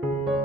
thank you